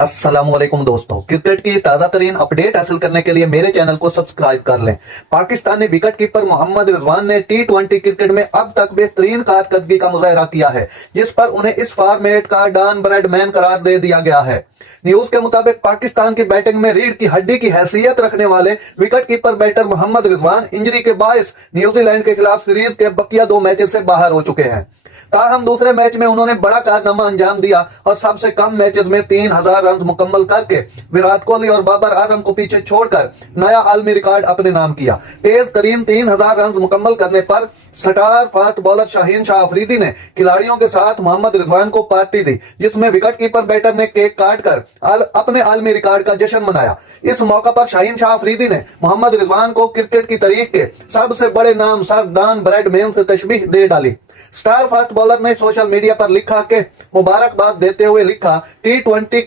अस्सलामुअलैकुम दोस्तों, क्रिकेट की ताजा तरीन अपडेट हासिल करने के लिए मेरे चैनल को सब्सक्राइब कर लें। पाकिस्तानी विकेट कीपर मोहम्मद रिजवान ने टी20 क्रिकेट में अब तक बेहतरीन कारकर्दगी का मुजाहरा किया है, जिस पर उन्हें इस फॉर्मेट का डॉन ब्रैडमैन करार दे दिया गया है। न्यूज के मुताबिक पाकिस्तान की बैटिंग में रीढ़ की हड्डी की हैसियत रखने वाले wicket keeper batter Mohammad Rizwan injury के बायस न्यूजीलैंड के खिलाफ सीरीज के बकिया 2 मैचेस से बाहर हो चुके हैं। ताहम दूसरे मैच में उन्होंने बड़ा कारनामा अंजाम दिया और सबसे कम मैचेस में 3000 रन मुकम्मल करके विराट कोहली और बाबर आजम को पीछे छोड़कर नया आलमी रिकॉर्ड अपने नाम किया। तेज तरीन 3000 रन मुकम्मल करने पर star fast bowler Shaheen Shah Afridi ने खिलाड़ियों के साथ मोहम्मद रिजवान को पार्टी दी, जिसमें विकेट कीपर बैटर ने केक काट कर अपने आलमी रिकॉर्ड का जश्न मनाया। इस मौका पर शाहीन शाह अफरीदी ने मोहम्मद रिजवान को क्रिकेट की तारीख के सबसे बड़े नाम सर डॉन ब्रैडमैन से तशबीह दे डाली। स्टार फास्ट बॉलर ने सोशल मीडिया पर लिखा कि मुबारकबाद देते हुए लिखा, टी20